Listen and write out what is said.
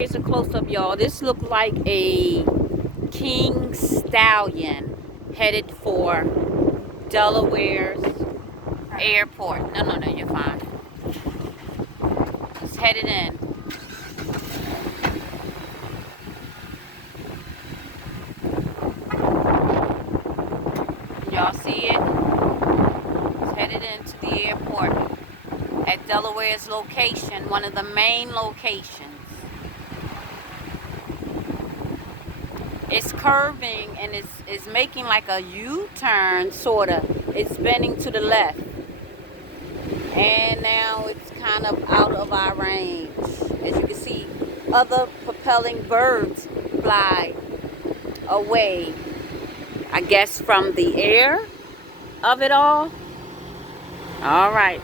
Here's a close-up, y'all. This looked like a king stallion headed for Delaware's airport. No, you're fine. It's headed in. Y'all see it? It's headed into the airport at Delaware's location, one of the main locations. It's curving and it's making like a U-turn, sort of. It's bending to the left. And now it's kind of out of our range. As you can see, other propelling birds fly away, I guess, from the air of it all. All right.